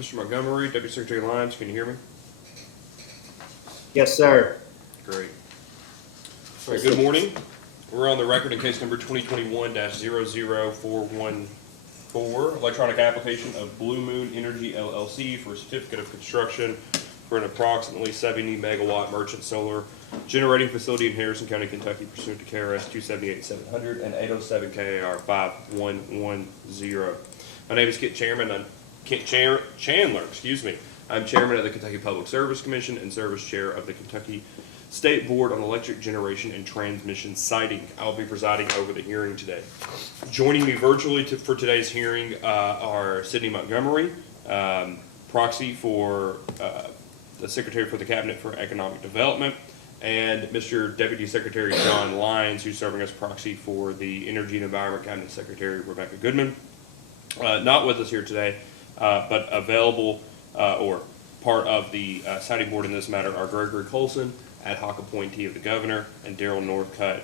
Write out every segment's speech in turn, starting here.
Mr. Montgomery, Deputy Secretary Lyons, can you hear me? Yes, sir. Great. All right, good morning. We're on the record in case number 2021-00414, electronic application of Blue Moon Energy LLC for a certificate of construction for an approximately 70 megawatt merchant solar generating facility in Harrison County, Kentucky pursuant to KRS 278-700 and 807 KAR 5110. My name is Kent Chandler, I'm chairman of the Kentucky Public Service Commission and service chair of the Kentucky State Board on Electric Generation and Transmission Siting. I'll be presiding over the hearing today. Joining me virtually for today's hearing are Sydney Montgomery, proxy for the Secretary for the Cabinet for Economic Development, and Mr. Deputy Secretary John Lyons, who's serving as proxy for the Energy and Environment Cabinet Secretary Rebecca Goodman. Not with us here today, but available or part of the siting board in this matter are Gregory Colson, ad hoc appointee of the governor, and Daryl Northcutt,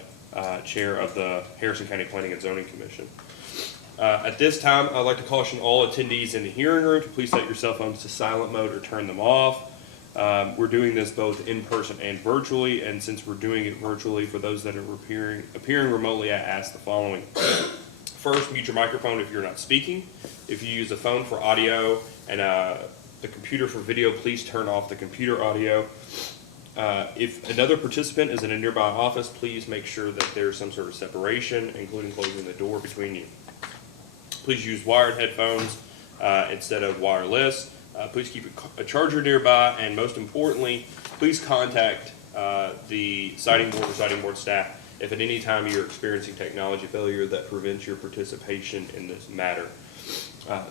chair of the Harrison County Planning and Zoning Commission. At this time, I'd like to caution all attendees in the hearing room to please set your cell phones to silent mode or turn them off. We're doing this both in person and virtually, and since we're doing it virtually, for those that are appearing remotely, I ask the following. First, mute your microphone if you're not speaking. If you use a phone for audio and the computer for video, please turn off the computer audio. If another participant is in a nearby office, please make sure that there's some sort of separation, including closing the door between you. Please use wired headphones instead of wireless. Please keep a charger nearby, and most importantly, please contact the siting board or siting board staff if at any time you're experiencing technology failure that prevents your participation in this matter.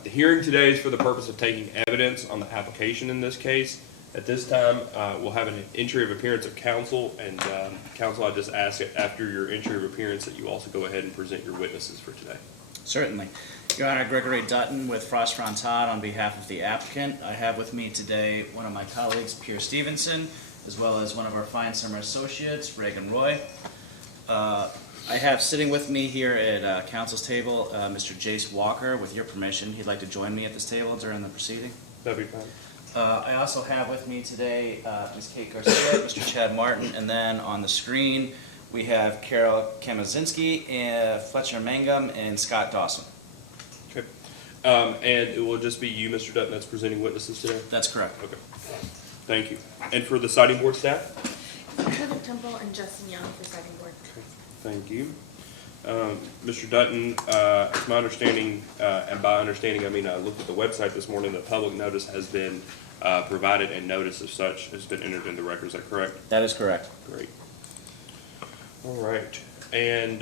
The hearing today is for the purpose of taking evidence on the application in this case. At this time, we'll have an entry of appearance of counsel, and counsel, I just ask that after your entry of appearance that you also go ahead and present your witnesses for today. Certainly. Your Honor, Gregory Dutton with Frost Todd on behalf of the applicant. I have with me today one of my colleagues, Pierre Stevenson, as well as one of our fine summer associates, Reagan Roy. I have sitting with me here at counsel's table, Mr. Jace Walker. With your permission, he'd like to join me at this table during the proceeding. That'd be fine. I also have with me today Ms. Kate Garcia, Mr. Chad Martin, and then on the screen we have Carol Kamazinski, Fletcher Mangum, and Scott Dawson. Okay. And it will just be you, Mr. Dutton, that's presenting witnesses today? That's correct. Okay. Thank you. And for the siting board staff? Kevin Temple and Justin Young for siting board. Okay. Thank you. Mr. Dutton, it's my understanding, and by understanding I mean I looked at the website this morning, the public notice has been provided and notice of such has been entered in the record. Is that correct? That is correct. Great. All right. And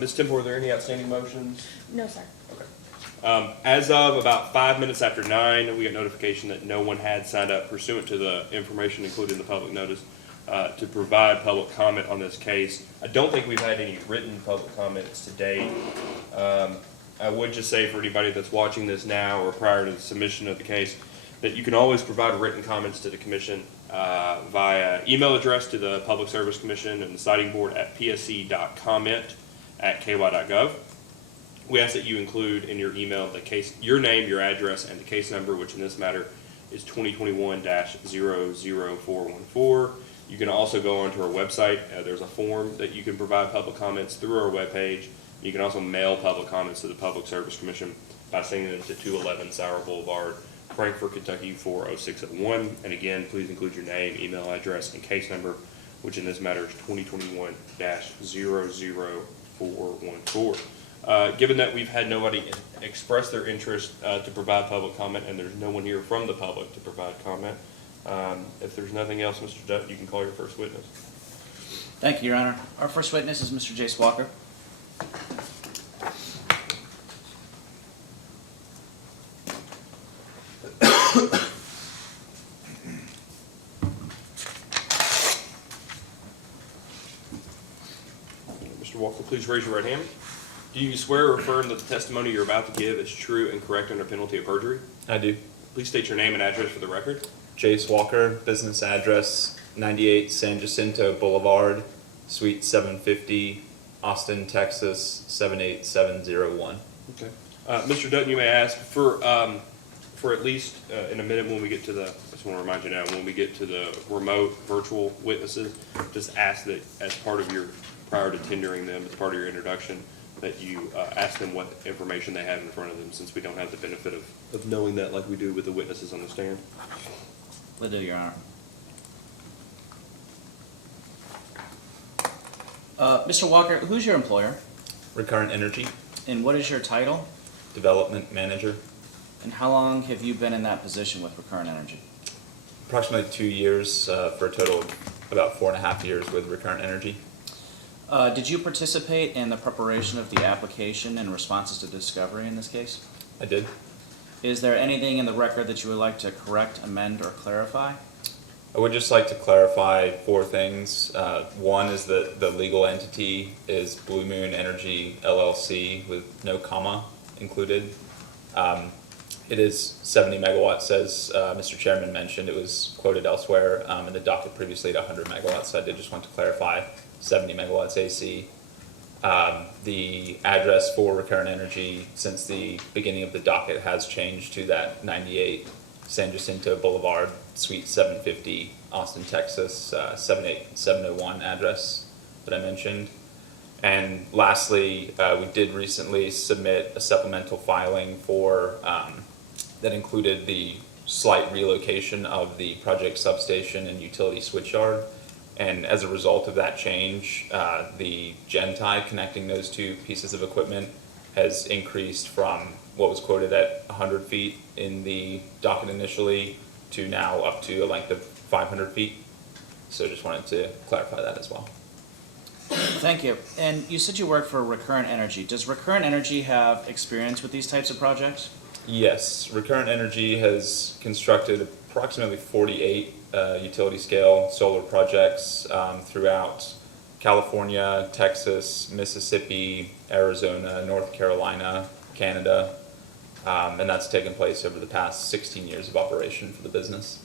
Ms. Temple, are there any outstanding motions? No, sir. Okay. As of about 5 minutes after 9, we got notification that no one had signed up pursuant to the information included in the public notice to provide public comment on this case. I don't think we've had any written public comments to date. I would just say for anybody that's watching this now or prior to the submission of the case that you can always provide written comments to the commission via email address to the Public Service Commission and the Siting Board at psc.comment@ky.gov. We ask that you include in your email the case, your name, your address, and the case number, which in this matter is 2021-00414. You can also go onto our website. There's a form that you can provide public comments through our webpage. You can also mail public comments to the Public Service Commission by sending them to 211 Sauer Boulevard, Frankfort, Kentucky 40601. And again, please include your name, email address, and case number, which in this matter is 2021-00414. Given that we've had nobody express their interest to provide public comment, and there's no one here from the public to provide comment, if there's nothing else, Mr. Dutton, you can call your first witness. Thank you, Your Honor. Our first witness is Mr. Jace Walker. Mr. Walker, please raise your right hand. Do you swear or affirm that the testimony you're about to give is true and correct under penalty of perjury? I do. Please state your name and address for the record. Jace Walker, business address 98 San Jacinto Boulevard, Suite 750, Austin, Texas 78701. Okay. Mr. Dutton, you may ask, for for at least, in a minute when we get to the, I just want to remind you now, when we get to the remote virtual witnesses, just ask that as part of your, prior to tendering them, as part of your introduction, that you ask them what information they have in front of them, since we don't have the benefit of knowing that like we do with the witnesses on the stand. Will do, Your Honor. Mr. Walker, who's your employer? Recurrent Energy, And what is your title? Development Manager, And how long have you been in that position with Recurrent Energy? approximately 2 years, for a total of about 4.5 years with Recurrent Energy. Did you participate in the preparation of the application and responses to discovery in this case? I did. Is there anything in the record that you would like to correct, amend, or clarify? I would just like to clarify 4 things. One is that the legal entity is Blue Moon Energy LLC with no comma included. It is 70 megawatts, as Mr. Chairman mentioned. It was quoted elsewhere in the docket previously at 100 megawatts, so I did just want to clarify 70 megawatts AC. The address for Recurrent Energy since the beginning of the docket has changed to that 98 San Jacinto Boulevard, Suite 750, Austin, Texas, 78701 address that I mentioned. And lastly, we did recently submit a supplemental filing for that included the slight relocation of the project substation and utility switchyard. And as a result of that change, the gen tie connecting those 2 pieces of equipment has increased from what was quoted at 100 feet in the docket initially to now up to a length of 500 feet. So just wanted to clarify that as well. Thank you. And you said you work for Recurrent Energy. Does Recurrent Energy have experience with these types of projects? Yes, Recurrent Energy has constructed approximately 48 utility scale solar projects throughout California, Texas, Mississippi, Arizona, North Carolina, Canada, and that's taken place over the past 16 years of operation for the business.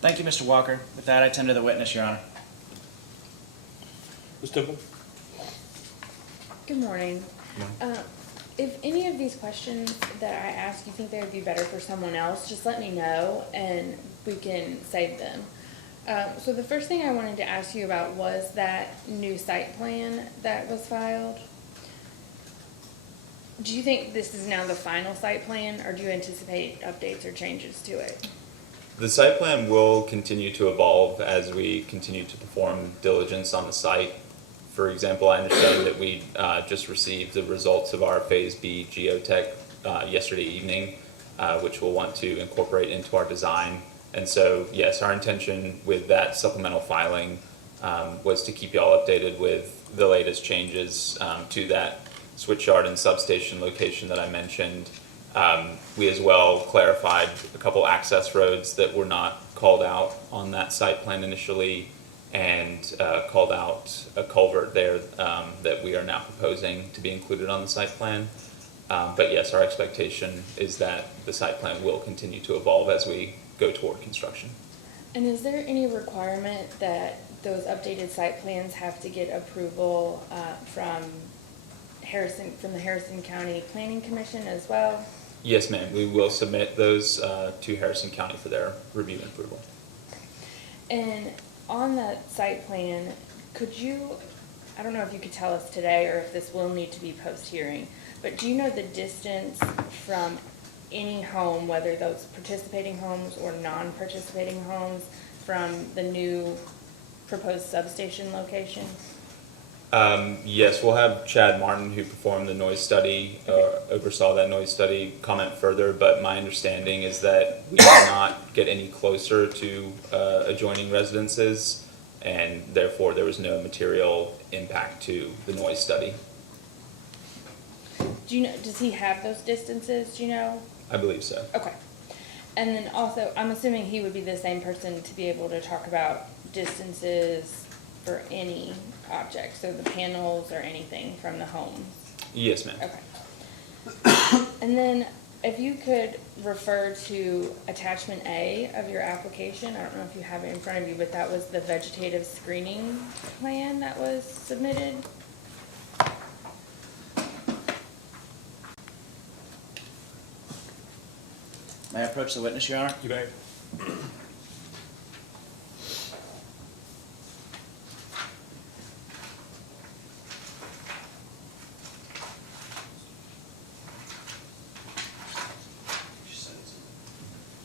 Thank you, Mr. Walker. With that, I tender the witness, Your Honor. Ms. Temple? Good morning. If any of these questions that I ask you think they would be better for someone else, just let me know and we can save them. So the first thing I wanted to ask you about was that new site plan that was filed. Do you think this is now the final site plan, or do you anticipate updates or changes to it? The site plan will continue to evolve as we continue to perform diligence on the site. For example, I understand that we just received the results of our Phase B geotech yesterday evening, which we'll want to incorporate into our design. And so, yes, our intention with that supplemental filing was to keep you all updated with the latest changes to that switchyard and substation location that I mentioned. We as well clarified a couple access roads that were not called out on that site plan initially, and called out a culvert there that we are now proposing to be included on the site plan. But yes, our expectation is that the site plan will continue to evolve as we go toward construction. And is there any requirement that those updated site plans have to get approval from the Harrison County Planning Commission as well? Yes, ma'am. We will submit those to Harrison County for their review and approval. And on that site plan, could you, I don't know if you could tell us today or if this will need to be post-hearing, but do you know the distance from any home, whether those participating homes or non-participating homes, from the new proposed substation location? Yes, we'll have Chad Martin, who performed the noise study, oversaw that noise study, comment further, but my understanding is that we did not get any closer to adjoining residences, and therefore there was no material impact to the noise study. Do you know, does he have those distances, do you know? I believe so. Okay. And then also, I'm assuming he would be the same person to be able to talk about distances for any object, so the panels or anything from the homes? Yes, ma'am. Okay. And then if you could refer to attachment A of your application, I don't know if you have it in front of you, but that was the vegetative screening plan that was submitted. May I approach the witness, Your Honor? You may.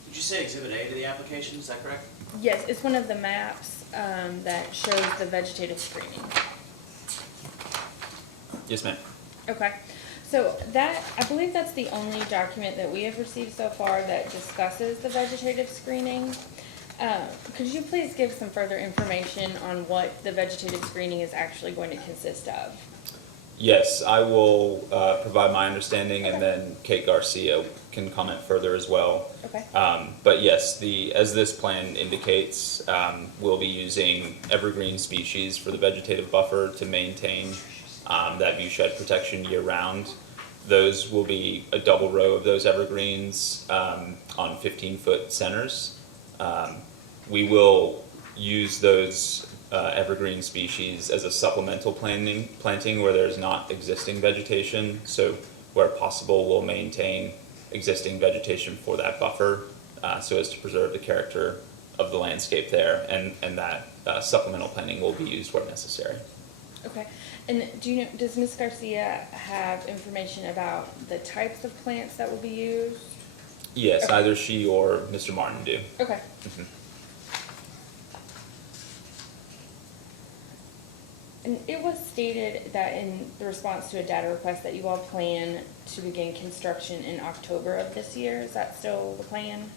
Did you say Exhibit A to the application, is that correct? Yes, it's one of the maps that shows the vegetative screening. Yes, ma'am. Okay, so that, I believe that's the only document that we have received so far that discusses the vegetative screening. Could you please give some further information on what the vegetative screening is actually going to consist of? Yes, I will provide my understanding, and then Kate Garcia can comment further as well. Okay. But yes, as this plan indicates, we'll be using evergreen species for the vegetative buffer to maintain that viewshed protection year-round. Those will be a double row of those evergreens on 15-foot centers. We will use those evergreen species as a supplemental planting where there's not existing vegetation. So where possible, we'll maintain existing vegetation for that buffer so as to preserve the character of the landscape there, and that supplemental planting will be used where necessary. Okay, and do you know, does Ms. Garcia have information about the types of plants that will be used? Yes, Okay. either she or Mr. Martin do. Okay. Mhm. And it was stated that in the response to a data request that you all plan to begin construction in October of this year. Is that still the plan?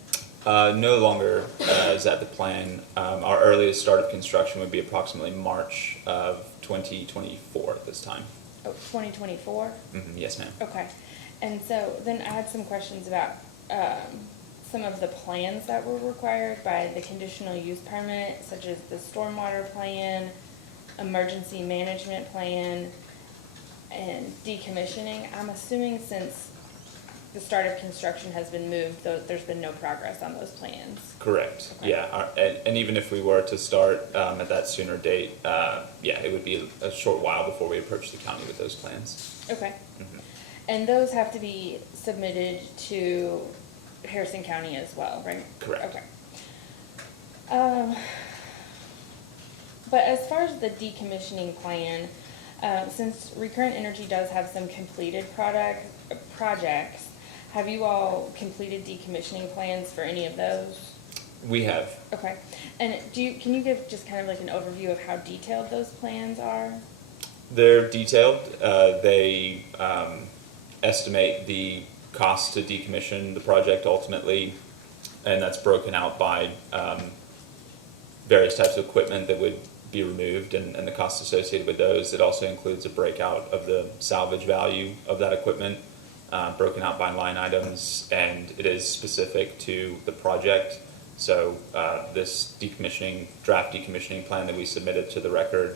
No longer is that the plan. Our earliest start of construction would be approximately March of 2024 at this time. Oh, 2024? Yes, ma'am. Okay. And so then I had some questions about some of the plans that were required by the conditional use permit, such as the stormwater plan, emergency management plan, and decommissioning. I'm assuming since the start of construction has been moved, there's been no progress on those plans. Correct. Okay. Yeah, and even if we were to start at that sooner date, yeah, it would be a short while before we approach the county with those plans. Okay. And those have to be submitted to Harrison County as well, right? Correct. Okay. But as far as the decommissioning plan, since Recurrent Energy does have some completed projects, have you all completed decommissioning plans for any of those? We have. Okay. And can you give just kind of like an overview of how detailed those plans are? They're detailed. They estimate the cost to decommission the project ultimately, and that's broken out by various types of equipment that would be removed and the costs associated with those. It also includes a breakout of the salvage value of that equipment, broken out by line items, and it is specific to the project. So this draft decommissioning plan that we submitted to the record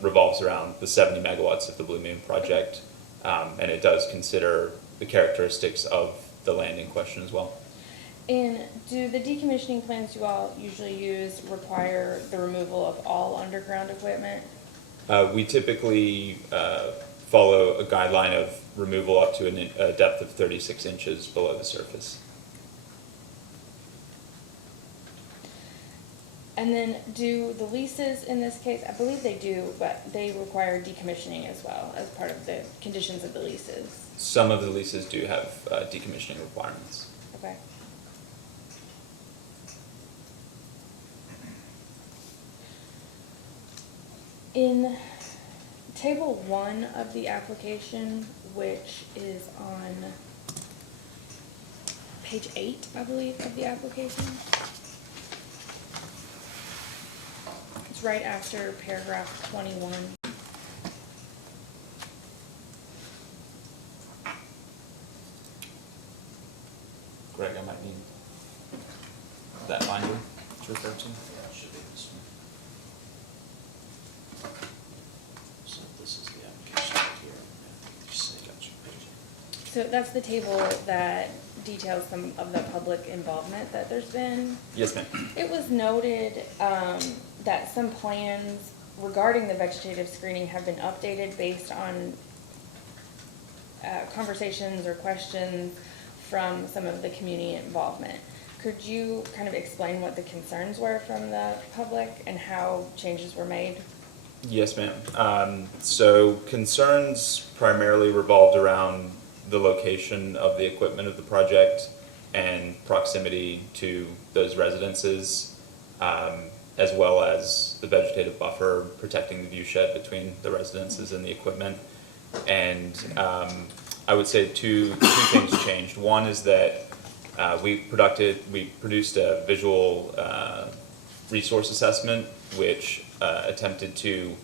revolves around the 70 megawatts of the Blue Moon project, and it does consider the characteristics of the land in question as well. And do the decommissioning plans you all usually use require the removal of all underground equipment? We typically follow a guideline of removal up to a depth of 36 inches below the surface. And then do the leases in this case, I believe they do, but they require decommissioning as well as part of the conditions of the leases? Some of the leases do have decommissioning requirements. Okay. In table 1 of the application, which is on page 8, I believe, of the application. It's right after paragraph 21. Greg, I might need that binder to refer to. Yeah, it should be this one. So this is the application right here. Yeah, just say gotcha. So that's the table that details some of the public involvement that there's been. Yes, ma'am. It was noted that some plans regarding the vegetative screening have been updated based on conversations or questions from some of the community involvement. Could you kind of explain what the concerns were from the public and how changes were made? Yes, ma'am. So concerns primarily revolved around the location of the equipment of the project and proximity to those residences, as well as the vegetative buffer protecting the view shed between the residences and the equipment. And I would say two things changed. One is that we produced a visual resource assessment which attempted to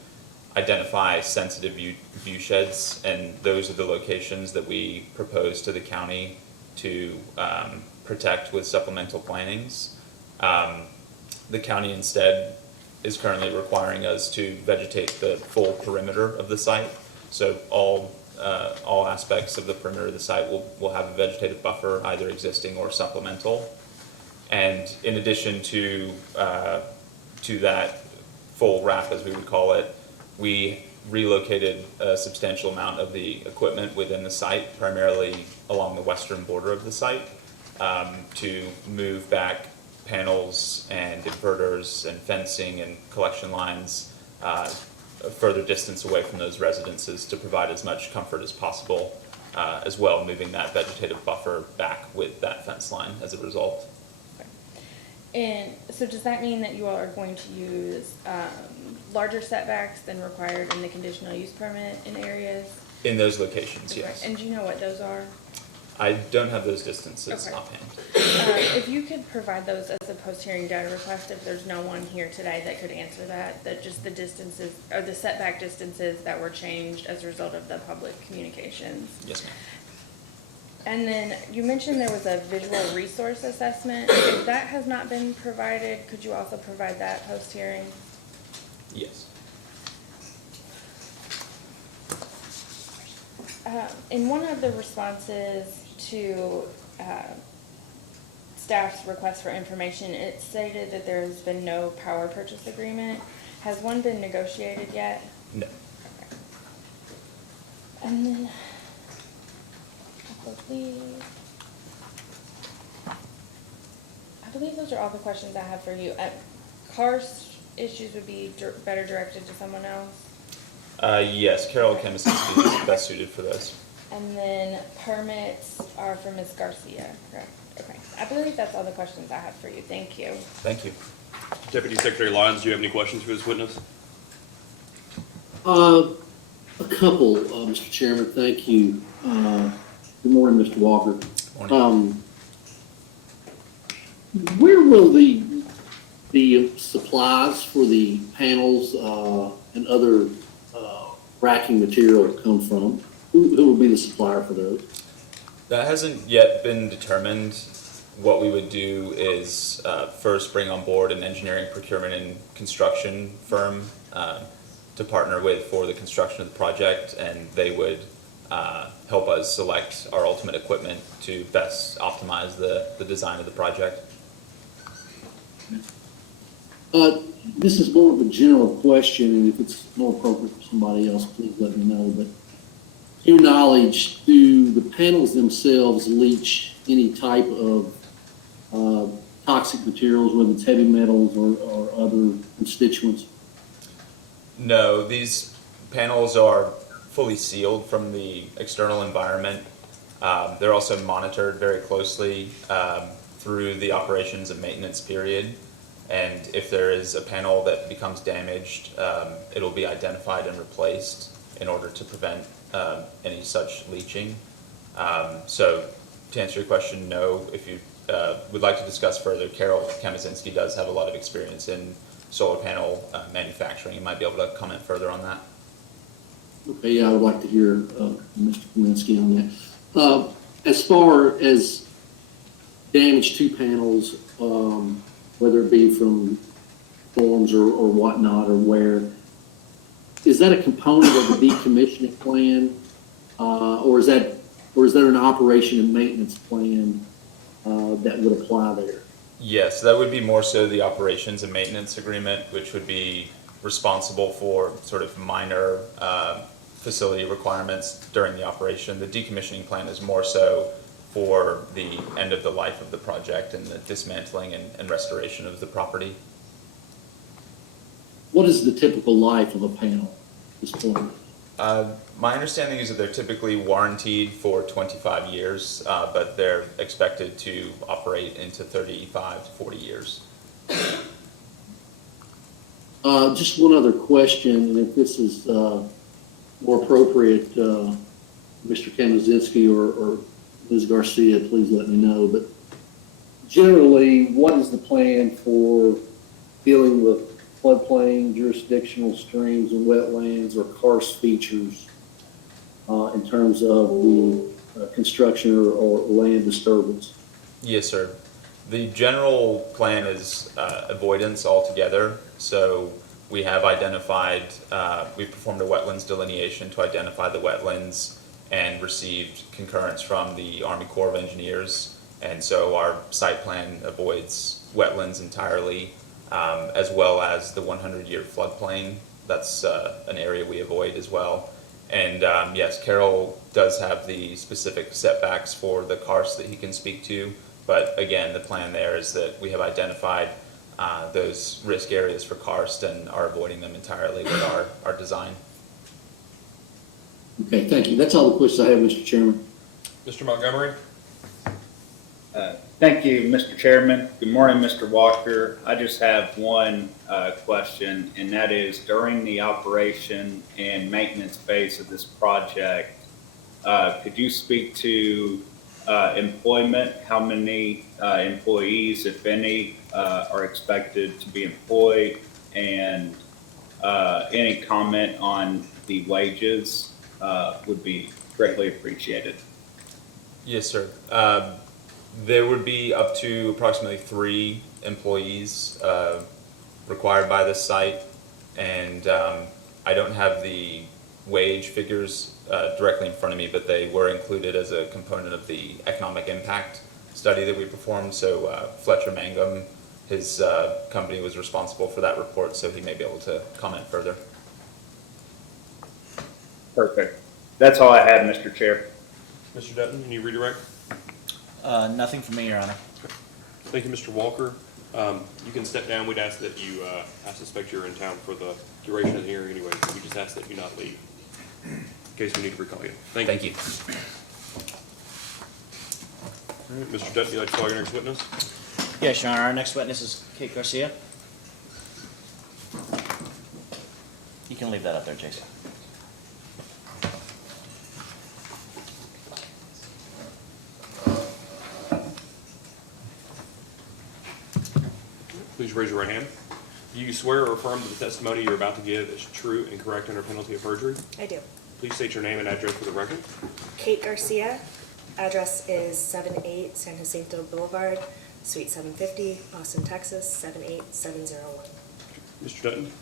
identify sensitive view sheds, and those are the locations that we proposed to the county to protect with supplemental plantings. The county instead is currently requiring us to vegetate the full perimeter of the site. So all aspects of the perimeter of the site will have a vegetative buffer, either existing or supplemental. And in addition to that full wrap, as we would call it, we relocated a substantial amount of the equipment within the site, primarily along the western border of the site, to move back panels and inverters and fencing and collection lines a further distance away from those residences to provide as much comfort as possible, as well moving that vegetative buffer back with that fence line as a result. And so does that mean that you all are going to use larger setbacks than required in the conditional use permit in areas? In those locations, Okay. yes. And do you know what those are? I don't have those distances Okay. offhand. If you could provide those as a post-hearing data request, if there's no one here today that could answer that just the distances, or the setback distances that were changed as a result of the public communications. Yes, ma'am. And then you mentioned there was a visual resource assessment. If that has not been provided, could you also provide that post-hearing? Yes. In one of the responses to staff's request for information, it stated that there's been no power purchase agreement. Has one been negotiated yet? No. Okay. And then I believe those are all the questions I have for you. Cars issues would be better directed to someone else. Yes, Carol Kamisinski is best suited for those. And then permits are for Ms. Garcia, correct? Okay. I believe that's all the questions I have for you. Thank you. Thank you. Deputy Secretary Lyons, do you have any questions for this witness? A couple, Mr. Chairman, thank you. Good morning, Mr. Walker. Morning. Where will the supplies for the panels and other racking material come from? Who will be the supplier for those? That hasn't yet been determined. What we would do is first bring on board an engineering, procurement, and construction firm to partner with for the construction of the project, and they would help us select our ultimate equipment to best optimize the design of the project. This is more of a general question, and if it's more appropriate for somebody else, please let me know. But to your knowledge, do the panels themselves leach any type of toxic materials, whether it's heavy metals or other constituents? No, these panels are fully sealed from the external environment. They're also monitored very closely through the operations and maintenance period. And if there is a panel that becomes damaged, it'll be identified and replaced in order to prevent any such leaching. So to answer your question, no. If you would like to discuss further, Carol Kamisinski does have a lot of experience in solar panel manufacturing. You might be able to comment further on that. Okay, yeah, I would like to hear Mr. Kaminsky on that. As far as damage to panels, whether it be from storms or whatnot or wear, is that a component of the decommissioning plan, or is there an operation and maintenance plan that would apply there? Yes, that would be more so the operations and maintenance agreement, which would be responsible for sort of minor facility requirements during the operation. The decommissioning plan is more so for the end of the life of the project and the dismantling and restoration of the property. What is the typical life of a panel at this point? My understanding is that they're typically warranted for 25 years, but they're expected to operate into 35 to 40 years. Just one other question, and if this is more appropriate, Mr. Kamazinski or Ms. Garcia, please let me know. But generally, what is the plan for dealing with floodplain, jurisdictional streams and wetlands or karst features in terms of the construction or land disturbance? Yes, sir. The general plan is avoidance altogether. So we have identified, we performed a wetlands delineation to identify the wetlands and received concurrence from the Army Corps of Engineers. And so our site plan avoids wetlands entirely, as well as the 100-year floodplain. That's an area we avoid as well. And yes, Carroll does have the specific setbacks for the karst that he can speak to. But again, the plan there is that we have identified those risk areas for karst and are avoiding them entirely with our design. Okay, thank you. That's all the questions I have, Mr. Chairman. Mr. Montgomery? Thank you, Mr. Chairman. Good morning, Mr. Walker. I just have one question, and that is during the operation and maintenance phase of this project, could you speak to employment? How many employees, if any, are expected to be employed? And any comment on the wages would be greatly appreciated. Yes, sir. There would be up to approximately 3 employees required by this site, and I don't have the wage figures directly in front of me, but they were included as a component of the economic impact study that we performed. So Fletcher Mangum, his company was responsible for that report, so he may be able to comment further. Perfect. That's all I had, Mr. Chair. Mr. Dutton, can you redirect? Nothing from me, Your Honor. Thank you, Mr. Walker. You can step down. We'd ask that you, I suspect you're in town for the duration of the hearing anyway. We just ask that you not leave in case we need to recall you. Thank you. Thank you. All right, Mr. Dutton, you'd like to call your next witness? Yes, Your Honor. Our next witness is Kate Garcia. You can leave that up there, Jason. Please raise your right hand. Do you swear or affirm that the testimony you're about to give is true and correct under penalty of perjury? I do. Please state your name and address for the record. Kate Garcia, address is 78 San Jacinto Boulevard, Suite 750, Austin, Texas, 78701. Mr. Dutton?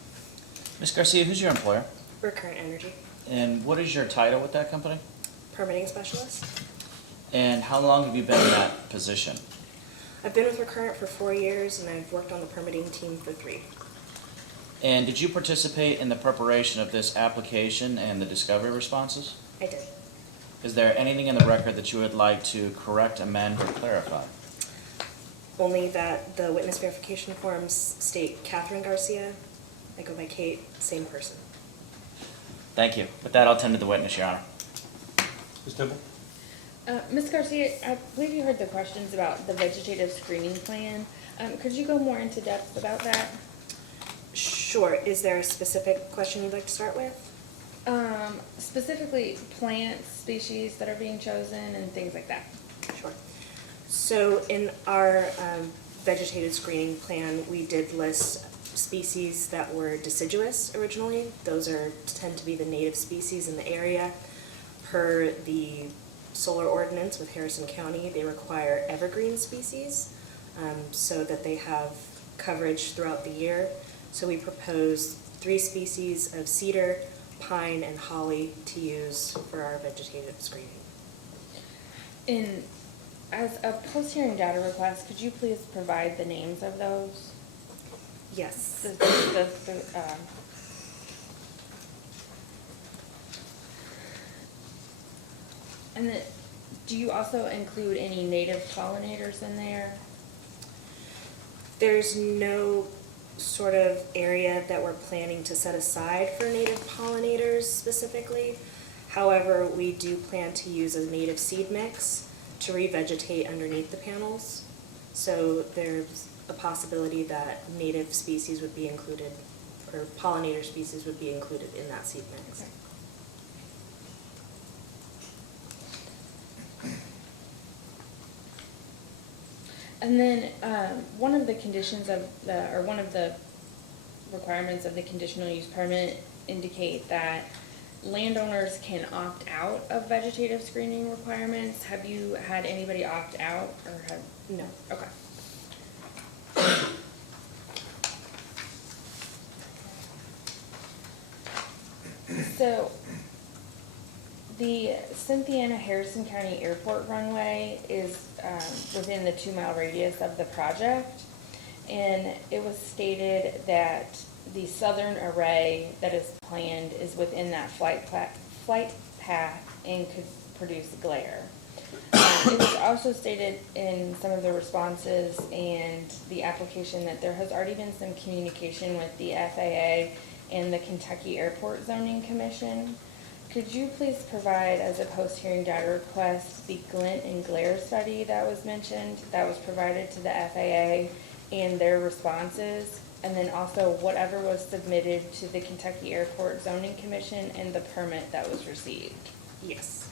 Ms. Garcia, who's your employer? Recurrent Energy, And what is your title with that company? permitting specialist. And how long have you been in that position? I've been with Recurrent for 4 years, and I've worked on the permitting team for 3. And did you participate in the preparation of this application and the discovery responses? I did. Is there anything in the record that you would like to correct, amend, or clarify? Only that the witness verification forms state Catherine Garcia. I go by Kate, same person. Thank you. With that, I'll tend to the witness, Your Honor. Ms. Temple? Ms. Garcia, I believe you heard the questions about the vegetative screening plan. Could you go more into depth about that? Sure. Is there a specific question you'd like to start with? Specifically plant species that are being chosen and things like that. Sure. So in our vegetative screening plan, we did list species that were deciduous originally. Those tend to be the native species in the area. Per the solar ordinance with Harrison County, they require evergreen species so that they have coverage throughout the year. So we proposed 3 species of cedar, pine, and holly to use for our vegetative screening. As a post-hearing data request, could you please provide the names of those? Yes. And then, Do you also include any native pollinators in there? There's no sort of area that we're planning to set aside for native pollinators specifically. However, we do plan to use a native seed mix to revegetate underneath the panels. So there's a possibility that native species would be included, or pollinator species would be included in that seed mix. Okay. And then, one of the conditions of the, or one of the requirements of the conditional use permit indicate that landowners can opt out of vegetative screening requirements. Have you had anybody opt out, or have? No. Okay. So, the Cynthiana Harrison County Airport runway is within the 2-mile radius of the project. And it was stated that the southern array that is planned is within that flight path and could produce glare. It was also stated in some of the responses and the application that there has already been some communication with the FAA and the Kentucky Airport Zoning Commission. Could you please provide, as a post-hearing data request, the glint and glare study that was mentioned, that was provided to the FAA and their responses, and then also whatever was submitted to the Kentucky Airport Zoning Commission and the permit that was received? Yes.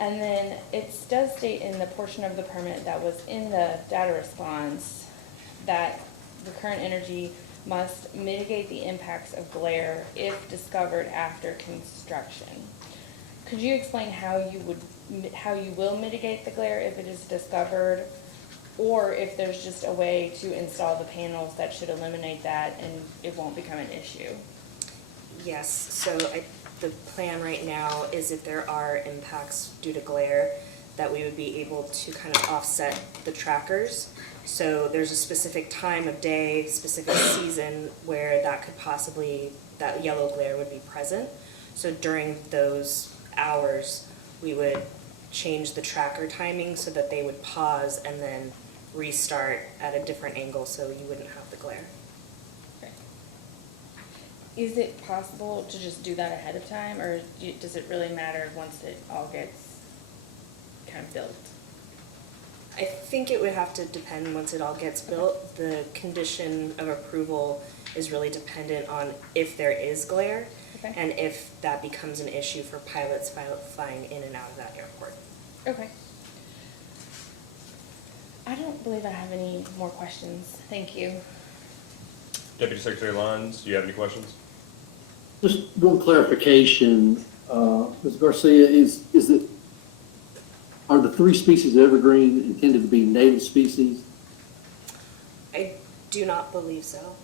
And then it does state in the portion of the permit that was in the data response that Recurrent Energy must mitigate the impacts of glare if discovered after construction. Could you explain how you will mitigate the glare if it is discovered, or if there's just a way to install the panels that should eliminate that and it won't become an issue? Yes, so the plan right now is if there are impacts due to glare, that we would be able to kind of offset the trackers. So there's a specific time of day, specific season where that could possibly, that yellow glare would be present. So during those hours, we would change the tracker timing so that they would pause and then restart at a different angle so you wouldn't have the glare. Is it possible to just do that ahead of time, or does it really matter once it all gets kind of built? I think it would have to depend once it all gets built. The condition of approval is really dependent on if there is glare Okay. and if that becomes an issue for pilots flying in and out of that airport. Okay. I don't believe I have any more questions. Thank you. Deputy Secretary Lyons, do you have any questions? Just one clarification, Ms. Garcia, are the 3 species of evergreen intended to be native species? I do not believe so,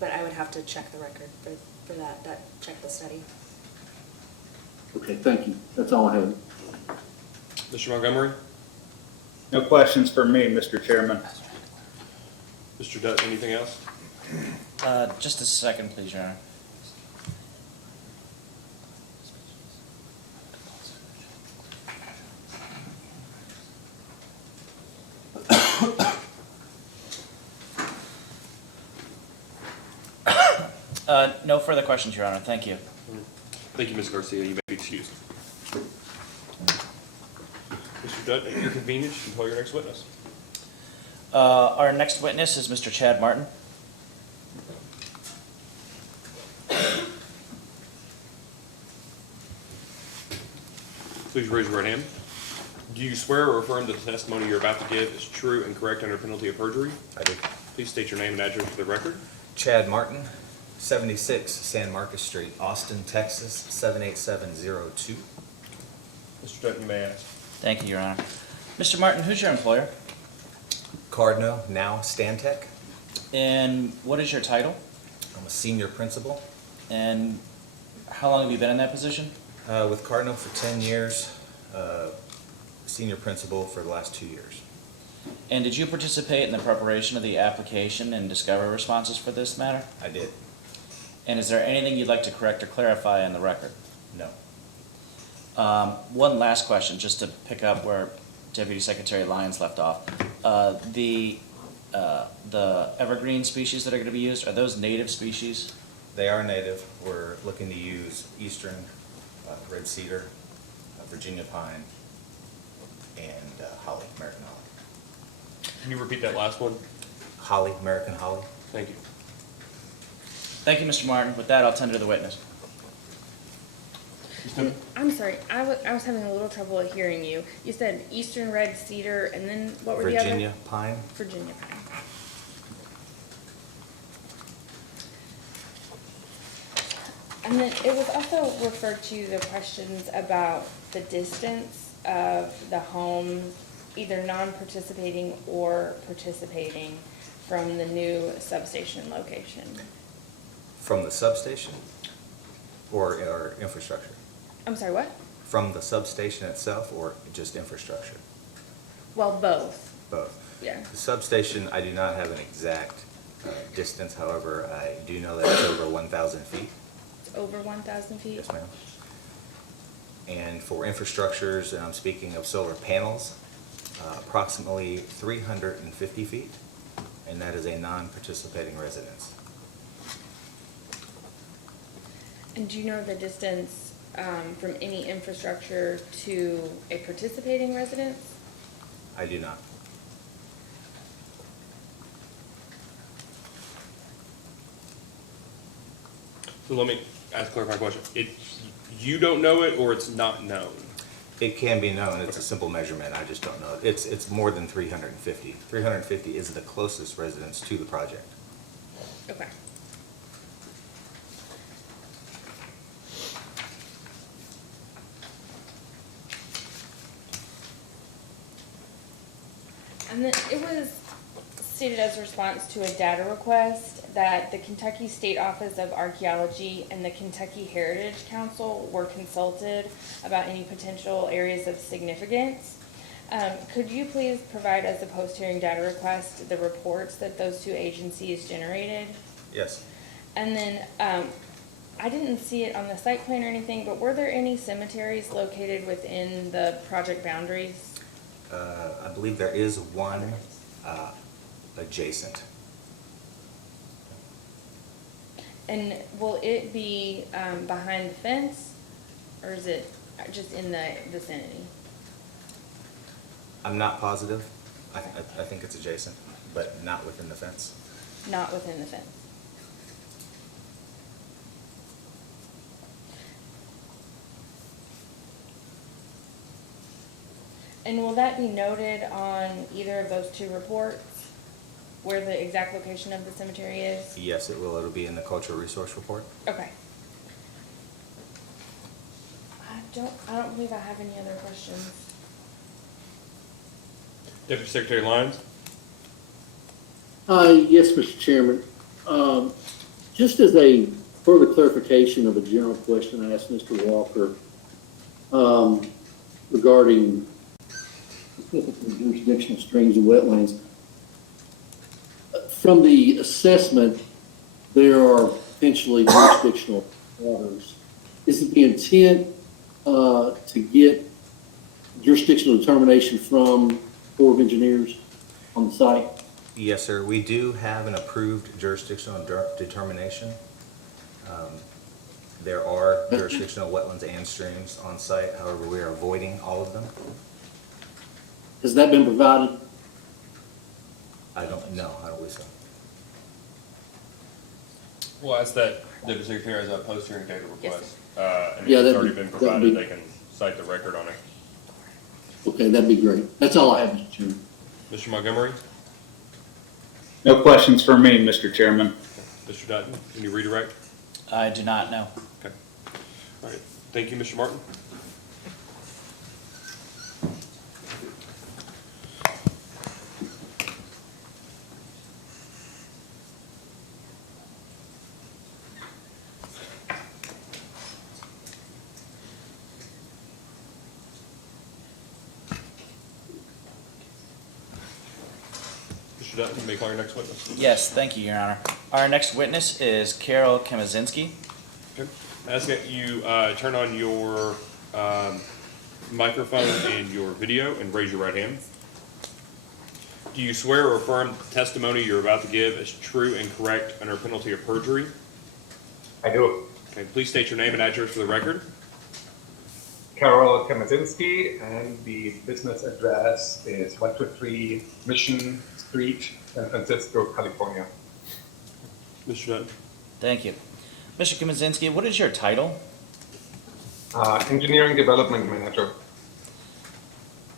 but I would have to check the record for that check the study. Okay, thank you. That's all I have. Mr. Montgomery? No questions for me, Mr. Chairman. Mr. Dutt, anything else? Just a second, please, Your Honor. No further questions, Your Honor. Thank you. Thank you, Ms. Garcia. You may be excused. Mr. Dutt, at your convenience, you can call your next witness. Our next witness is Mr. Chad Martin. Please raise your right hand. Do you swear or affirm that the testimony you're about to give is true and correct under penalty of perjury? I do. Please state your name and address for the record. Chad Martin, 76 San Marcos Street, Austin, Texas, 78702. Mr. Dutton, you may ask. Thank you, Your Honor. Mr. Martin, who's your employer? Cardno, now Stantec. And what is your title? I'm a senior principal And how long have you been in that position? with Cardno for 10 years, senior principal for the last 2 years. And did you participate in the preparation of the application and discover responses for this matter? I did. And is there anything you'd like to correct or clarify in the record? No. One last question, just to pick up where Deputy Secretary Lyons left off. The evergreen species that are gonna be used, are those native species? They are native. We're looking to use eastern red cedar, Virginia pine, and holly, American holly. Can you repeat that last one? Holly, American holly. Thank you. Thank you, Mr. Martin. With that, I'll tender the witness. And I'm sorry, I was having a little trouble hearing you. You said eastern red cedar, and then what were the other? Virginia pine. Virginia pine. And then it was also referred to the questions about the distance of the homes, either non-participating or participating from the new substation location. From the substation or infrastructure? I'm sorry, what? From the substation itself or just infrastructure? Well, both, Both. yeah. The substation, I do not have an exact distance, however, I do know that it's over 1,000 feet. It's over 1,000 feet? Yes, ma'am. And for infrastructures, and I'm speaking of solar panels, approximately 350 feet, and that is a non-participating residence. And do you know the distance from any infrastructure to a participating residence? I do not. So let me ask a clarifying question. You don't know it, or it's not known? It can be known, it's a simple measurement, I just don't know. It's more than 350. 350 is the closest residence to the project. Okay. And then it was stated as a response to a data request that the Kentucky State Office of Archaeology and the Kentucky Heritage Council were consulted about any potential areas of significance. Could you please provide as a post-hearing data request the reports that those two agencies generated? Yes. And then, I didn't see it on the site plan or anything, but were there any cemeteries located within the project boundaries? I believe there is one adjacent. And will it be behind the fence, or is it just in the vicinity? I'm not positive. I think it's adjacent, but not within the fence. Not within the fence. And will that be noted on either of those two reports, where the exact location of the cemetery is? Yes, it will. It'll be in the cultural resource report. Okay. I don't believe I have any other questions. Deputy Secretary Lyons? Yes, Mr. Chairman. Just as a further clarification of a general question I asked Mr. Walker, regarding jurisdictional streams and wetlands. From the assessment, there are potentially jurisdictional waters. Is it the intent to get jurisdictional determination from Corps of Engineers on the site? Yes, sir. We do have an approved jurisdictional determination. There are jurisdictional wetlands and streams on site. However, we are avoiding all of them. Has that been provided? I don't know. I don't believe so. Well, as that, Deputy Secretary, as a post-hearing data Yes, request, and Yeah, if it's that'd already be- been that'd provided, be- they can cite the record on it. Okay, that'd be great. That's all I have, Mr. Chairman. Mr. Montgomery? No questions for me, Mr. Chairman. Mr. Dutton, can you redirect? I do not know. Okay. All right. Thank you, Mr. Martin. Mr. Dutton, you may call your next witness. Yes, thank you, Your Honor. Our next witness is Carol Kemazinski. Okay. I ask that you turn on your microphone and your video and raise your right hand. Do you swear or affirm that the testimony you're about to give is true and correct under penalty of perjury? I do. Okay, please state your name and address for the record. Carol Kamazinski, and the business address is 123 Mission Street, San Francisco, California. Mr. Dutton. Thank you. Mr. Kamizinski, what is your title? Engineering Development Manager.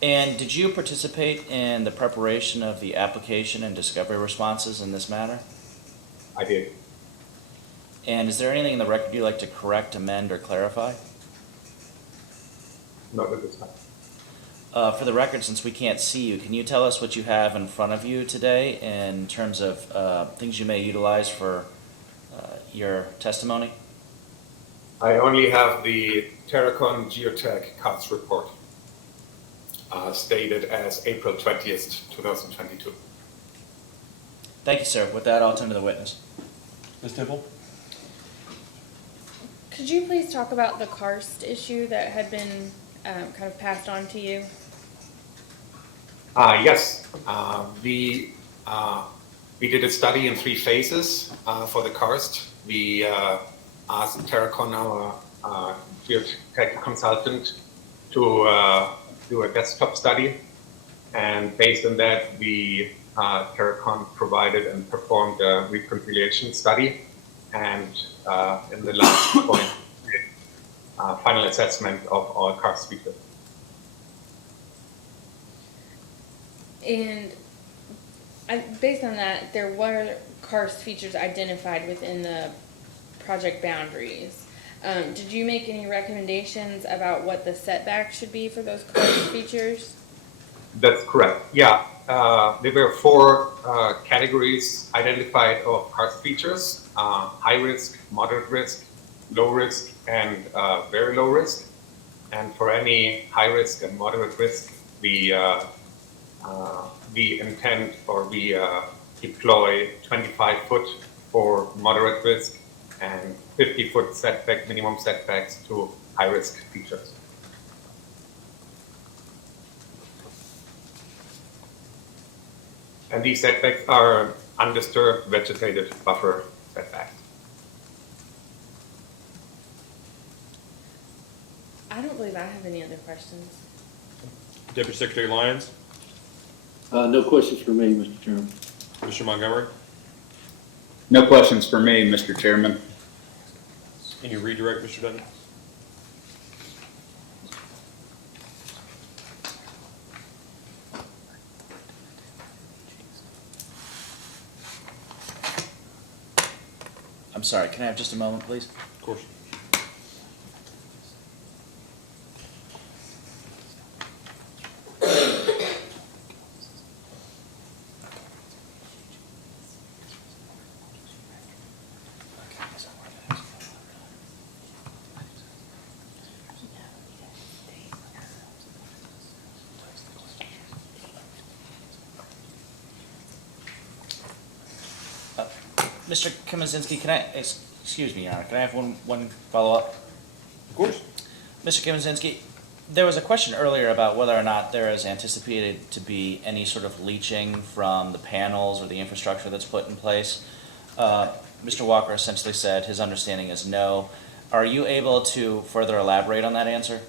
And did you participate in the preparation of the application and discovery responses in this matter? I did. And is there anything in the record you'd like to correct, amend, or clarify? Not at this time. For the record, since we can't see you, can you tell us what you have in front of you today in terms of things you may utilize for your testimony? I only have the Terracon Geotech CAS report, stated as April 20th, 2022. Thank you, sir. With that, I'll turn to the witness. Ms. Temple. Could you please talk about the karst issue that had been kind of passed on to you? Yes, we did a study in 3 phases for the karst. We asked Terracon, our geotech consultant, to do a desktop study, and based on that, Terracon provided and performed a reconciliation study, and in the last point, final assessment of all karst features. And based on that, there were karst features identified within the project boundaries. Did you make any recommendations about what the setback should be for those karst features? That's correct. Yeah, there were 4 categories identified of karst features: high risk, moderate risk, low risk, and very low risk. And for any high risk and moderate risk, we intend, or we deploy 25-foot for moderate risk and 50-foot setback, minimum setbacks to high risk features. And these setbacks are undisturbed vegetated buffer setbacks. I don't believe I have any other questions. Deputy Secretary Lyons. No questions for me, Mr. Chairman. Mr. Montgomery. No questions for me, Mr. Chairman. Can you redirect, Mr. Dutton? I'm sorry, can I have just a moment, please? Of course. Mr. Kamizinski, excuse me, Your Honor, can I have one follow-up? Of course. Mr. Kamizinski, there was a question earlier about whether or not there is anticipated to be any sort of leaching from the panels or the infrastructure that's put in place. Mr. Walker essentially said his understanding is no. Are you able to further elaborate on that answer?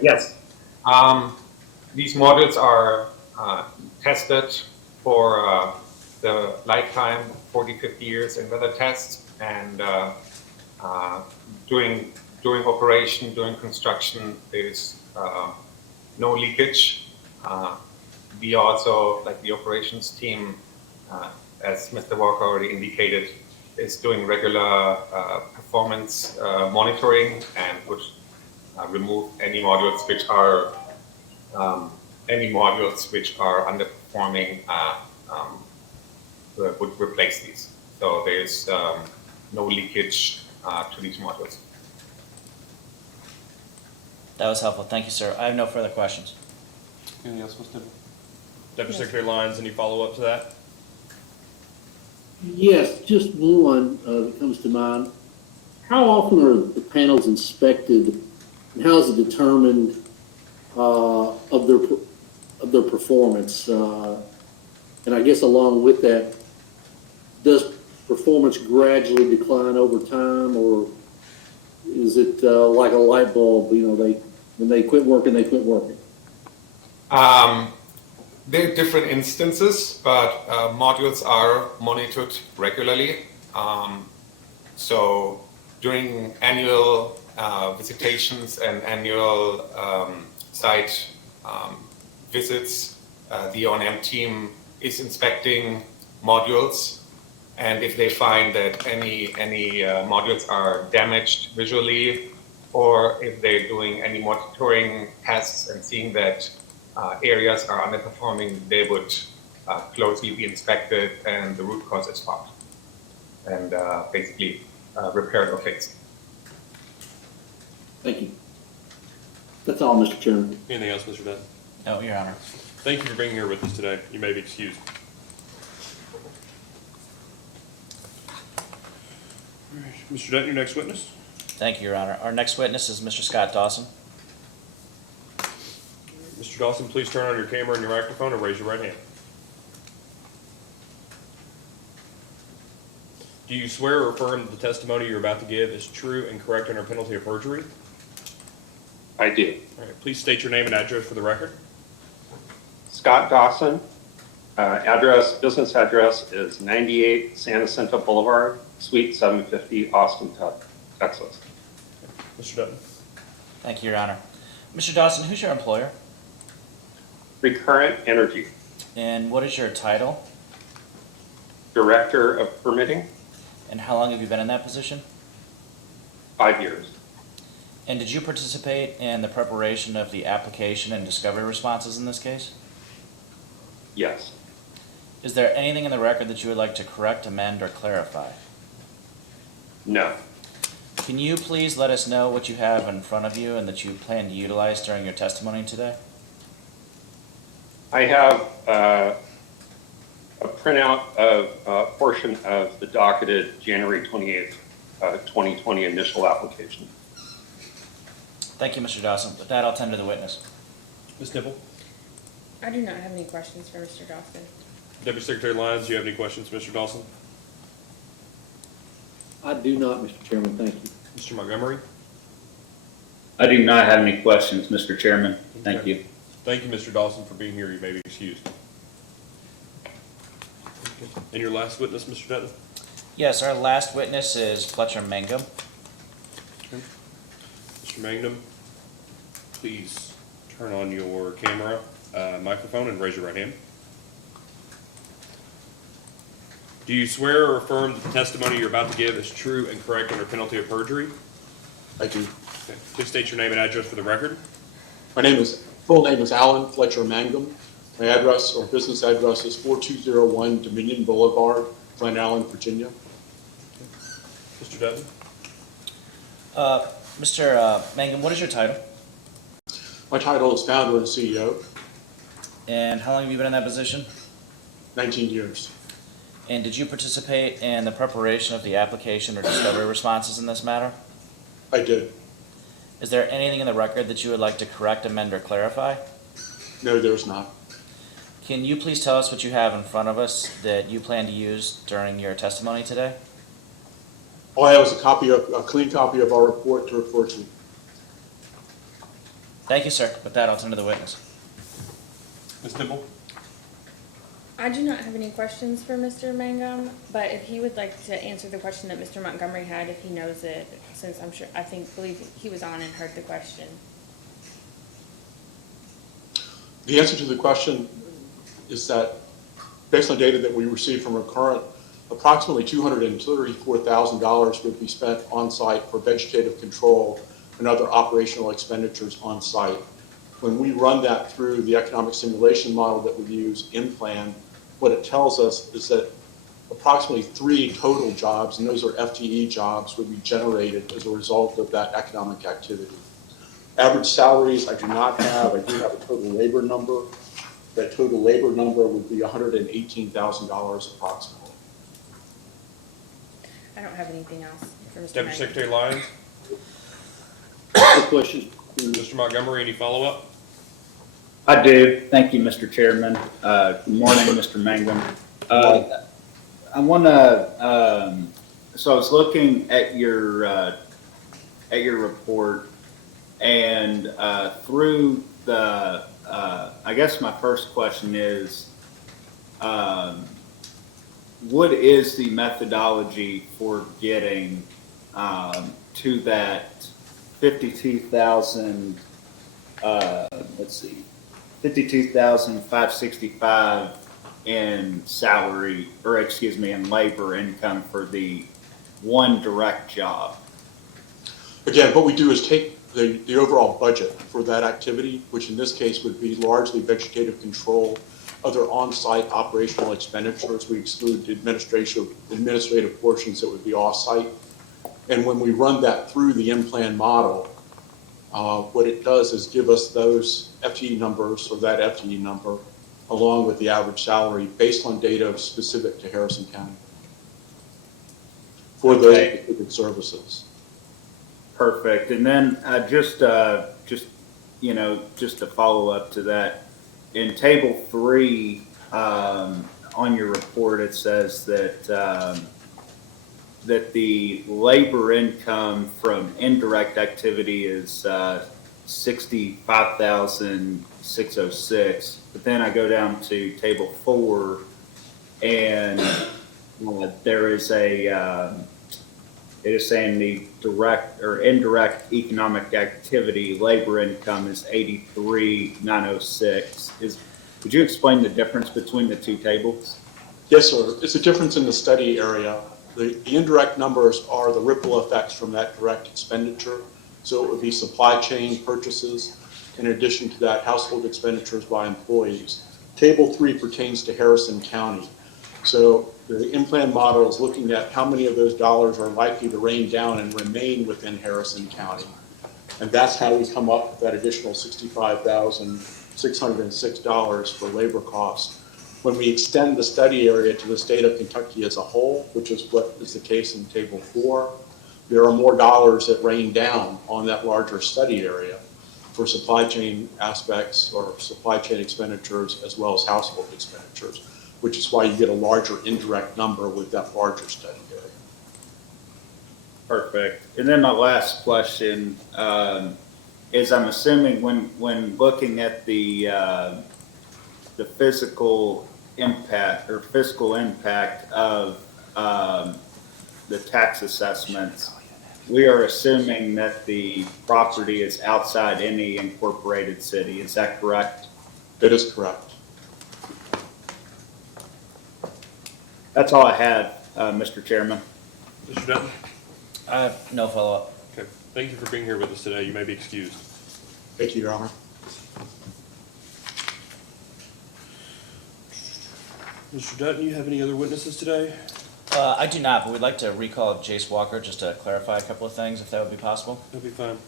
Yes. These models are tested for the lifetime, 40, 50 years in weather tests, and during operation, during construction, there's no leakage. We also, like the operations team, as Mr. Walker already indicated, is doing regular performance monitoring and would remove any modules which are underperforming. Would replace these. So there's no leakage to these modules. That was helpful. Thank you, sir. I have no further questions. Anything else, Ms. Temple? Deputy Secretary Lyons, any follow-up to that? Yes, just one that comes to mind. How often are the panels inspected And how is it determined of their performance? And I guess along with that, does performance gradually decline over time, or is it like a light bulb? You know, when they quit working, they quit working. There are different instances, but modules are monitored regularly. So during annual visitations and annual site visits, the O&M team is inspecting modules, and if they find that any modules are damaged visually, or if they're doing any monitoring tests and seeing that areas are underperforming, they would closely be inspected and the root cause is found, and basically repaired or fixed. Thank you. That's all, Mr. Chairman. Anything else, Mr. Dutton? No, Your Honor. Thank you for being here with us today. You may be excused. All right, Mr. Dutton, your next witness. Thank you, Your Honor. Our next witness is Mr. Scott Dawson. Mr. Dawson, please turn on your camera and your microphone and raise your right hand. Do you swear or affirm that the testimony you're about to give is true and correct under penalty of perjury? I do. All right, please state your name and address for the record. Scott Dawson, business address is 98 San Jacinto Boulevard, Suite 750, Austin, Texas. Mr. Dutton. Thank you, Your Honor. Mr. Dawson, who's your employer? Recurrent Energy, And what is your title? Director of Permitting, And how long have you been in that position? 5 years. And did you participate in the preparation of the application and discovery responses in this case? Yes. Is there anything in the record that you would like to correct, amend, or clarify? No. Can you please let us know what you have in front of you and that you plan to utilize during your testimony today? I have a printout of a portion of the docketed January 28th, 2020 initial application. Thank you, Mr. Dawson. With that, I'll tend to the witness. Ms. Nipple. I do not have any questions for Mr. Dawson. Deputy Secretary Lyons, do you have any questions, Mr. Dawson? I do not, Mr. Chairman. Thank you. Mr. Montgomery? I do not have any questions, Mr. Chairman. Thank Okay. you. Thank you, Mr. Dawson, for being here. You may be excused. And your last witness, Mr. Dutton? Yes, our last witness is Fletcher Mangum. Mr. Mangum, please turn on your camera, microphone, and raise your right hand. Do you swear or affirm that the testimony you're about to give is true and correct under penalty of perjury? I do. Okay. Please state your name and address for the record. My full name is Alan Fletcher Mangum. My address or business address is 4201 Dominion Boulevard, Glen Allen, Virginia. Mr. Dutton? Mr. Mangum, what is your title? My title is founder and CEO, And how long have you been in that position? 19 years. And did you participate in the preparation of the application or discovery responses in this matter? I did. Is there anything in the record that you would like to correct, amend, or clarify? No, there's not. Can you please tell us what you have in front of us that you plan to use during your testimony today? All I have is a clean copy of our report to refer to. Thank you, sir. With that, I'll turn to the witness. Ms. Nipple? I do not have any questions for Mr. Mangum, but if he would like to answer the question that Mr. Montgomery had, if he knows it, since believe he was on and heard the question. The answer to the question is that based on data that we received from Recurrent, approximately $234,000 would be spent on site for vegetative control and other operational expenditures on site. When we run that through the economic simulation model that we use in plan, what it tells us is that approximately 3 total jobs, and those are FTE jobs, would be generated as a result of that economic activity. Average salaries I do not have. I do have a total labor number. That total labor number would be $118,000 approximately. I don't have anything else for Mr. Deputy Mangum. Secretary Lyons? Quick question. Mr. Montgomery, any follow-up? I do. Thank you, Mr. Chairman. Good morning, Mr. Mangum. I want to, so I was looking at your report, and through the, I guess my first question is, what is the methodology for getting to that 52,000, let's see, 52,565 in salary, or excuse me, in labor income for the one direct job? Again, what we do is take the overall budget for that activity, which in this case would be largely vegetative control, other on-site operational expenditures. We exclude administrative portions that would be off-site. And when we run that through the in-plan model, what it does is give us those FTE numbers, or that FTE number, along with the average salary based on data specific to Harrison County for those specific services. Perfect. And then just to follow up to that, in table 3 on your report, it says that that the labor income from indirect activity is 65,606. But then I go down to table 4, and there is a it is saying the direct or indirect economic activity labor income is 83,906. Could you explain the difference between the two tables? Yes, sir. It's a difference in the study area. The indirect numbers are the ripple effects from that direct expenditure. So it would be supply chain purchases. In addition to that, household expenditures by employees. Table 3 pertains to Harrison County. So the in-plan model is looking at how many of those dollars are likely to rain down and remain within Harrison County. And that's how we come up with that additional $65,606 for labor costs. When we extend the study area to the state of Kentucky as a whole, which is what is the case in table 4, there are more dollars that rain down on that larger study area for supply chain aspects or supply chain expenditures as well as household expenditures, which is why you get a larger indirect number with that larger study area. Perfect. And then my last question is, I'm assuming when looking at the physical impact or fiscal impact of the tax assessments, we are assuming that the property is outside any incorporated city. Is that correct? That is correct. That's all I had, Mr. Chairman. Mr. Dutton? I have no follow-up. Okay. Thank you for being here with us today. You may be excused. Thank you, Your Honor. Mr. Dutton, you have any other witnesses today? I do not, but we'd like to recall Jace Walker just to clarify a couple of things, if that would be possible. That'll be fine.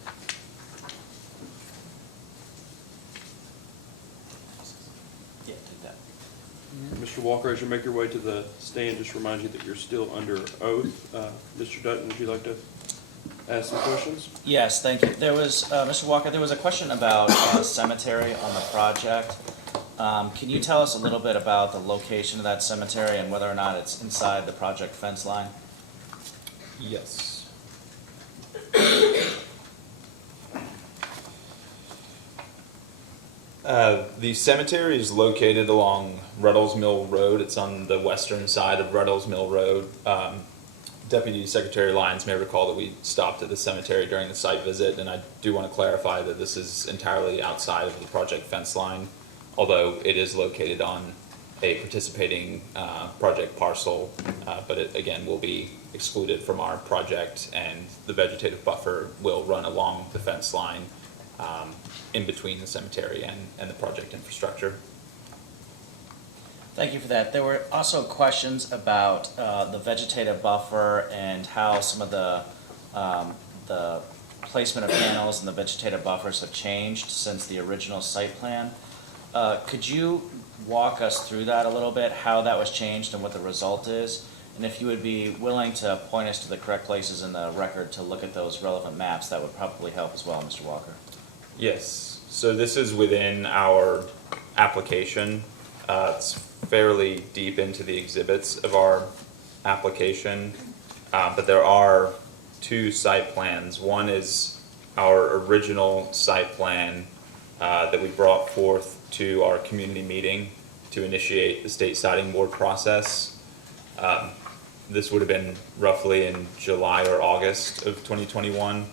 Yeah, take that. Mr. Walker, as you make your way to the stand, just remind you that you're still under oath. Mr. Dutton, would you like to ask some questions? Yes, thank you. There was, Mr. Walker, there was a question about cemetery on the project. Can you tell us a little bit about the location of that cemetery and whether or not it's inside the project fence line? Yes. The cemetery is located along Ruddles Mill Road. It's on the western side of Ruddles Mill Road. Deputy Secretary Lyons may recall that we stopped at the cemetery during the site visit, and I do want to clarify that this is entirely outside of the project fence line, although it is located on a participating project parcel, but it again will be excluded from our project, and the vegetative buffer will run along the fence line in between the cemetery and the project infrastructure. Thank you for that. There were also questions about the vegetative buffer and how some of the placement of panels and the vegetative buffers have changed since the original site plan. Could you walk us through that a little bit, how that was changed and what the result is? And if you would be willing to point us to the correct places in the record to look at those relevant maps, that would probably help as well, Mr. Walker. Yes, so this is within our application. It's fairly deep into the exhibits of our application, but there are two site plans. One is our original site plan that we brought forth to our community meeting to initiate the state siding board process. This would have been roughly in July or August of 2021.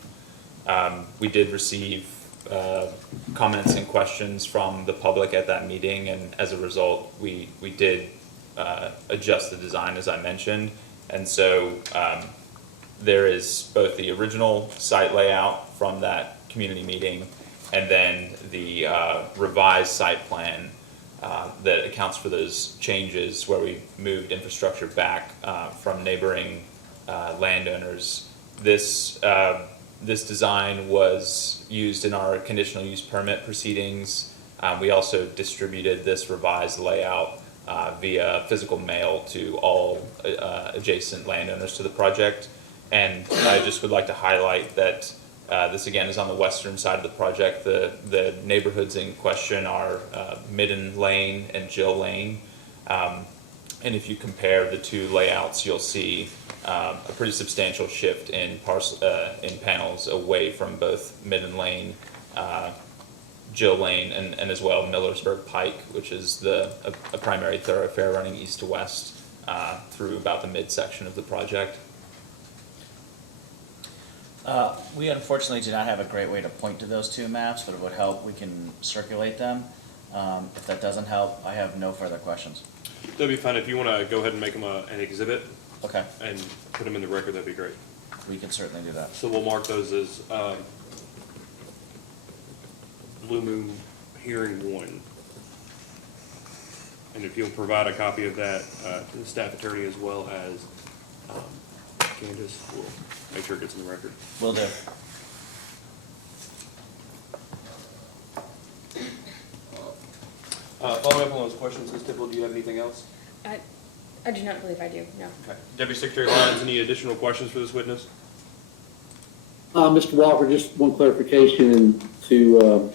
We did receive comments and questions from the public at that meeting, and as a result, we did adjust the design, as I mentioned. And so there is both the original site layout from that community meeting and then the revised site plan that accounts for those changes where we moved infrastructure back from neighboring landowners. This design was used in our conditional use permit proceedings. We also distributed this revised layout via physical mail to all adjacent landowners to the project. And I just would like to highlight that this again is on the western side of the project. The neighborhoods in question are Midden Lane and Jill Lane. And if you compare the two layouts, you'll see a pretty substantial shift in panels away from both Midden Lane, Jill Lane, and as well Millersburg Pike, which is a primary thoroughfare running east to west through about the midsection of the project. We unfortunately do not have a great way to point to those two maps, but it would help. We can circulate them. If that doesn't help, I have no further questions. That'd be fine. If you want to go ahead and make them an exhibit Okay, and put them in the record, that'd be great. we can certainly do that. So we'll mark those as Blue Moon Hearing 1. And if you'll provide a copy of that to the staff attorney as well as Candace, we'll make sure it gets in the record. Will do. Following up on those questions, Ms. Tipple, do you have anything else? I do not believe I do, no. Okay. Deputy Secretary Lyons, any additional questions for this witness? Mr. Walker, just one clarification to,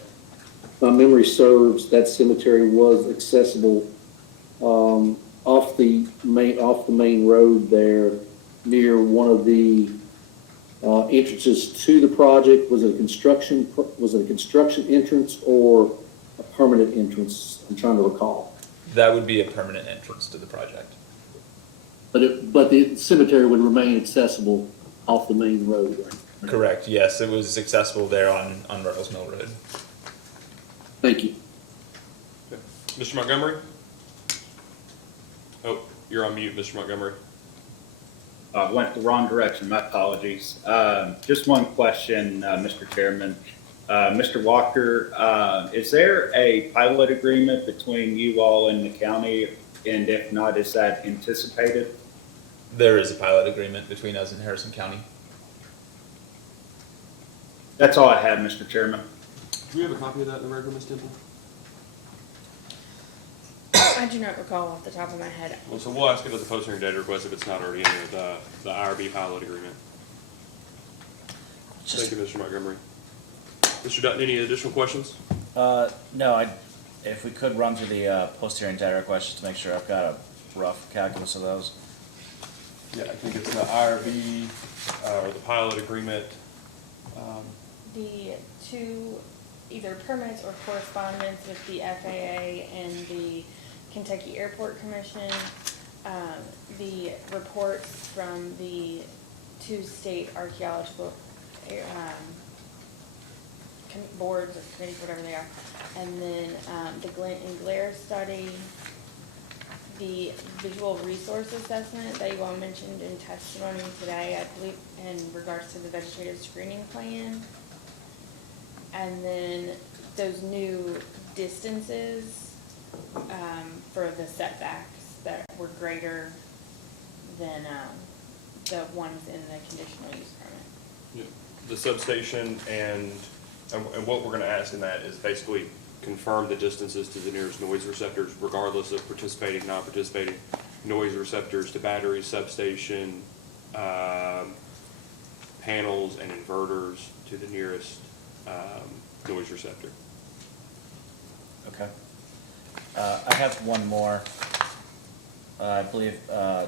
my memory serves, that cemetery was accessible, off the main road there near one of the, entrances to the project. Was it a construction entrance or a permanent entrance? I'm trying to recall. That would be a permanent entrance to the project. But the cemetery would remain accessible off the main road, right? Correct, yes, it was accessible there on Ruggles Mill Road. Thank you. Okay. Mr. Montgomery? Oh, you're on mute, Mr. Montgomery. Went the wrong direction, my apologies. Just one question, Mr. Chairman. Mr. Walker, is there a pilot agreement between you all and the county? And if not, is that anticipated? There is a pilot agreement between us and Harrison County. That's all I have, Mr. Chairman. Do we have a copy of that in the record, Ms. Temple? I do not recall off the top of my head. Well, so we'll ask it as a post-hearing data request if it's not already in there, the IRB pilot agreement. Thank you, Mr. Montgomery. Mr. Dutton, any additional questions? No, if we could run through the post-hearing data request just to make sure I've got a rough calculus of those. Yeah, I think it's the IRB, or the pilot agreement. The two, either permits or correspondence with the FAA and the Kentucky Airport Commission, the reports from the two state archaeological boards or committees, whatever they are, and then the glint and glare study, the visual resource assessment that you all mentioned in testimony today, I believe, in regards to the vegetative screening plan, and then those new distances for the setbacks that were greater than the ones in the conditional use permit. Yeah. The substation and what we're gonna ask in that is basically confirm the distances to the nearest noise receptors regardless of participating, non-participating noise receptors to batteries, substation, panels and inverters to the nearest noise receptor. Okay. I have one more. I believe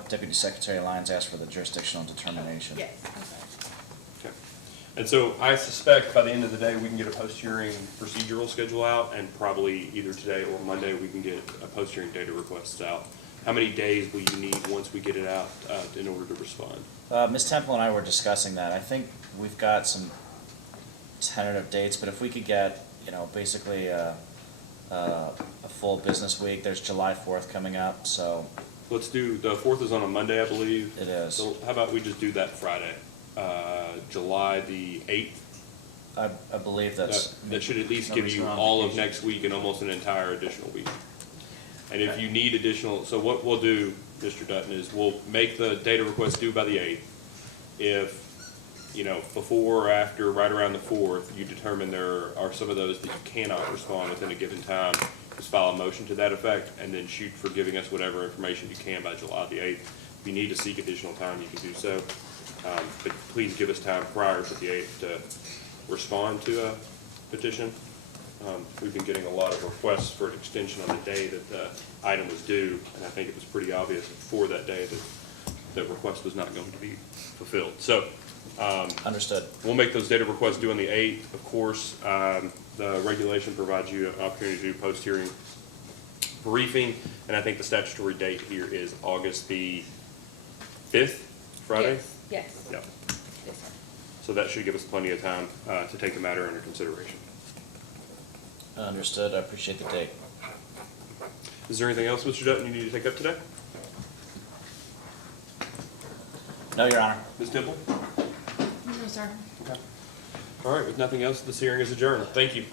Deputy Secretary Lyons asked for the jurisdictional determination. Yes, I'm sorry. Okay. And so I suspect by the end of the day, we can get a post-hearing procedural schedule out, and probably either today or Monday, we can get a post-hearing data requests out. How many days will you need once we get it out in order to respond? Ms. Temple and I were discussing that. I think we've got some tentative dates, but if we could get, basically a full business week. There's July 4th coming up, so Let's do, the 4th is on a Monday, I believe. it is. So how about we just do that Friday, July the 8th? I believe that's. That should at least no give reason you we're on all of vacation. next week and almost an entire additional week. And if Okay. you need additional, so what we'll do, Mr. Dutton, is we'll make the data request due by the 8th. If, before or after, right around the 4th, you determine there are some of those that you cannot respond within a given time, just file a motion to that effect, and then shoot for giving us whatever information you can by July the 8th. If you need to seek additional time, you can do so. But please give us time prior to the 8th to respond to a petition. We've been getting a lot of requests for an extension on the day that the item was due, and I think it was pretty obvious before that day that the request was not going to be fulfilled. So, Understood. we'll make those data requests due on the 8th. Of course, the regulation provides you an opportunity to do post-hearing briefing, and I think the statutory date here is August the 5th, Friday? Yes. Yep. Yes, sir. So that should give us plenty of time to take the matter under consideration. Understood. I appreciate the date. Is there anything else, Mr. Dutton, you need to take up today? No, Your Honor. Ms. Temple? No, sir. All right, with nothing else, this hearing is adjourned. Thank you.